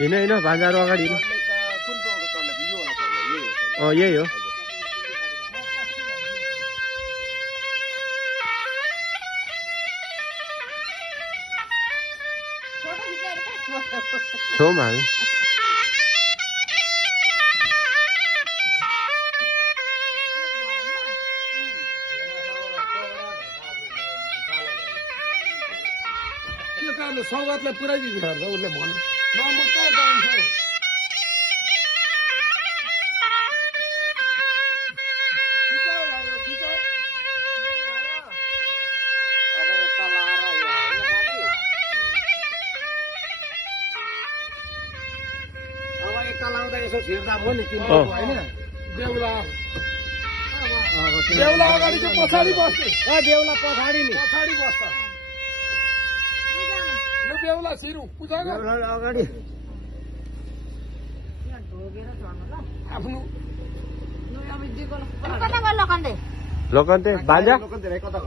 होइन भान्जाहरू अगाडि यही हो छेउमा हामी सौगातलाई पुऱ्याइदिनु पर्छ उसले भन्नु म कहाँ जान्छु देउला अगाडि चाहिँ पछाडि बस्छ देउला पछाडि नि पछाडि बस्छ यो देउला सिरु पूजा अगाडि आफ्नो लोकन्ते बाजा कता